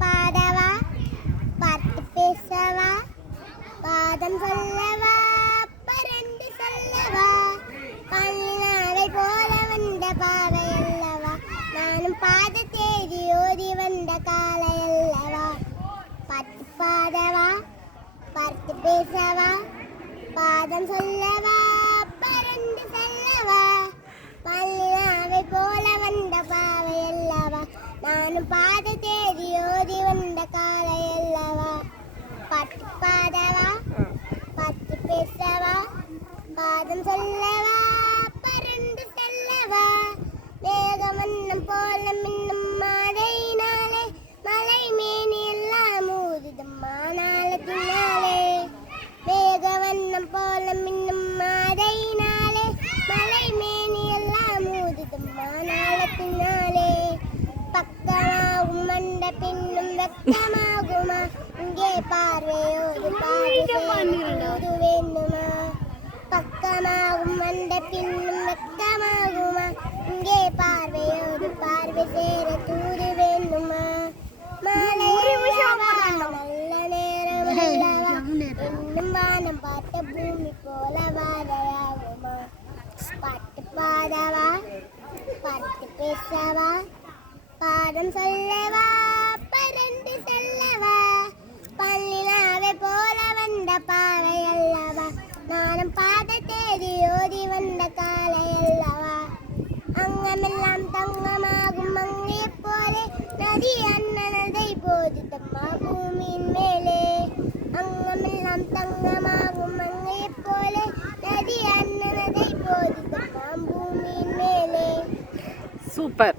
பாடவா பார்த்து பேசவா பாதம் சொல்லவா பரண்டு சொல்லவா பள்ளினாவை போல வந்த பாவை அல்லவா நானும் பாத தேடி ஓடி வந்த காலை அல்லவா பார்த்து பாடவா பார்த்து பேசவா பாதம் சொல்லவா பரண்டு சொல்லவா பள்ளினாவை போல வந்த பாவை அல்லவா நானும் பாத தேடி ஓடி வந்த காலை அல்லவா பத்து பாடவா பத்து பேசவா பாதம் சொல்லவா பரண்டு செல்லவா மேகமன்னம் போல மின்னும் மாடையினாலே மலை மேனி எல்லாம் ஊதுதம்மா நாளத்தினாலே மேகவண்ணம் போல மின்னும் மாடையினாலே மலை மேனி எல்லாம் ஊதுதம்மா நாளத்தினாலே பக்கமாகும் மண்ட பின்னும் வெக்கமாகுமா இங்கே பார்வையோடு பார்வையோடு வேண்டுமா பக்கமாகும் மண்ட பின்னும் வெக்கமாகுமா இங்கே பார்வையோடு பார்வை சேர தூது வேண்டுமா மாலை நல்ல நேரம் அல்லவா இன்னும் வானம் பார்த்த பூமி போல வாழையாகுமா பாட்டு பாடவா பாட்டு பேசவா பாடம் சொல்லவா பரண்டு செல்லவா பள்ளினாவை போல வந்த பாவை அல்லவா நானும் பாத தேடி ஓடி வந்த காலை அல்லவா அங்கமெல்லாம் தங்கமாகும் மங்கையை போலே நதி அண்ணனதை போதித்தம்மா பூமியின் மேலே அங்கமெல்லாம் தங்கமாகும் மங்கையை போலே நதி அண்ணனதை போதித்தம்மா பூமியின் மேலே சூப்பர்.